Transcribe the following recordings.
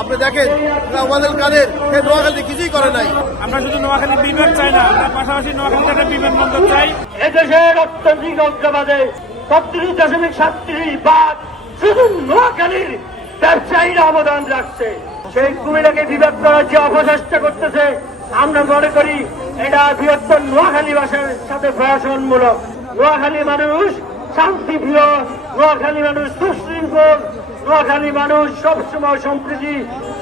আপনি দেখেন ওবায়দুল কাদের নোয়াখালী কিছুই করে নাই। আমরা শুধু নোয়াখালী বিভাগ চাই না, আমরা পাশাপাশি নোয়াখালীতে একটা বিমানবন্দর চাই। এদেশের অর্থনৈতিক অগ্রবাদে ৩৭.৭৭ শুধু নোয়াখালীর ব্যবসায়ীরা অবদান রাখছে। সেই কুমিল্লাকে বিভাগ করার যে অপচেষ্টা করতেছে, আমরা মনে করি এটা বৃহত্তর নোয়াখালীবাসীর সাথে প্রশাসনমূলক। নোয়াখালী মানুষ শান্তিপ্রিয়, নোয়াখালী মানুষ সুশৃঙ্খল, নোয়াখালী মানুষ সবসময় সম্প্রীতি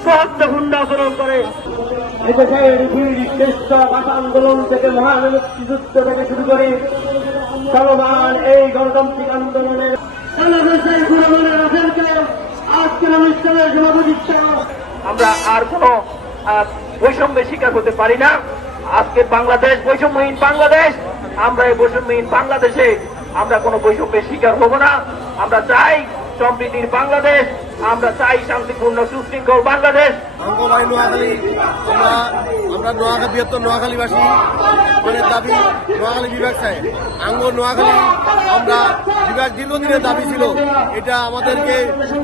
সৌহার্দ্যপূর্ণ আচরণ করে। এদেশের শ্রেষ্ঠ ভাষা আন্দোলন থেকে মহান মুক্তিযুদ্ধ থেকে শুরু করে চলমান এই গণতান্ত্রিক আন্দোলনের আজকের অনুষ্ঠানের সভাপতিত্ব আমরা আর কোন বৈষম্যের শিকার হতে পারি না। আজকে বাংলাদেশ বৈষম্যহীন বাংলাদেশ। আমরা এই বৈষম্যহীন বাংলাদেশে আমরা কোনো বৈষম্যের শিকার হব না। আমরা চাই সমৃদ্ধির বাংলাদেশ, আমরা চাই শান্তিপূর্ণ সুশৃঙ্খল বাংলাদেশ। নোয়াখালী আমরা নোয়াখালী বৃহত্তর নোয়াখালীবাসী দাবি নোয়াখালী বিভাগ চাই। নোয়াখালী আমরা বিভাগ দীর্ঘদিনের দাবি ছিল। এটা আমাদেরকে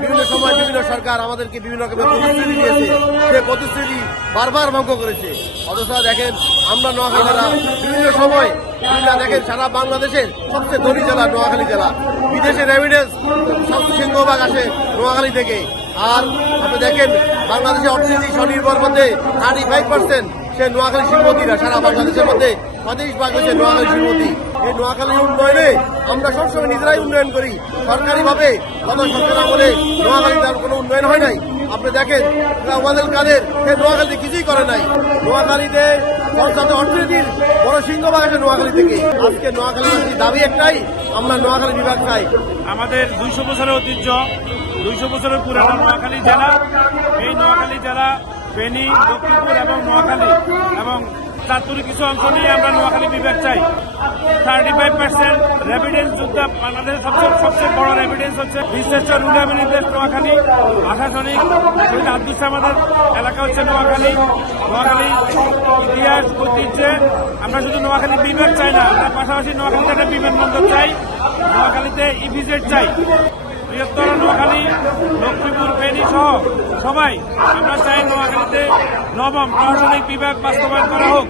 বিভিন্ন সময় বিভিন্ন সরকার আমাদেরকে বিভিন্ন রকমের প্রতিশ্রুতি দিয়েছে, সে প্রতিশ্রুতি বারবার ভঙ্গ করেছে। অথচ দেখেন আমরা নোয়াখালী জেলা বিভিন্ন সময় দেখেন সারা বাংলাদেশের সবচেয়ে ধনী জেলা নোয়াখালী জেলা। বিদেশের এভিডেন্স সিংহভাগ আসে নোয়াখালী থেকে। আর আপনি দেখেন বাংলাদেশের অর্থনীতি স্বনির্ভর মধ্যে 35% সে নোয়াখালী শিল্পপতিরা। সারা বাংলাদেশের মধ্যে 35% হচ্ছে নোয়াখালী শিল্পপতি। এই নোয়াখালী উন্নয়নে আমরা সবসময় নিজেরাই উন্নয়ন করি সরকারিভাবে। গত সরকার আমলে নোয়াখালীর কোনো উন্নয়ন হয় নাই। আপনি দেখেন ওবায়দুল কাদের নোয়াখালীতে কিছুই করে নাই। নোয়াখালীতে অর্থনীতির বড় সিংহভাগ আছে নোয়াখালী থেকে। আজকে নোয়াখালীর দাবি একটাই, আমরা নোয়াখালী বিভাগ চাই। আমাদের 200 বছরের ঐতিহ্য, 200 বছরের পুরানো নোয়াখালী জেলা। এই নোয়াখালী জেলা ফেনী, লক্ষ্মীপুর এবং নোয়াখালী এবং চাঁদপুরের কিছু অংশ নিয়ে আমরা নোয়াখালী বিভাগ চাই। 35% রেভিডেন্স যুদ্ধ বাংলাদেশের সবচেয়ে বড় রেভিডেন্স হচ্ছে বিশেষ রুলামিনী প্লেস নোয়াখালী। প্রশাসনিক শহীদ আব্দুল সামাদের এলাকা হচ্ছে নোয়াখালী। নোয়াখালী ইতিহাস ঐতিহ্যে আমরা শুধু নোয়াখালী বিভাগ চাই না, আমরা পাশাপাশি নোয়াখালীতে একটা বিমানবন্দর চাই, নোয়াখালীতে ইভিজেড চাই। বৃহত্তর নোয়াখালী, লক্ষ্মীপুর, ফেনী সহ সবাই আমরা চাই নোয়াখালীতে নবম প্রশাসনিক বিভাগ বাস্তবায়ন করা হোক।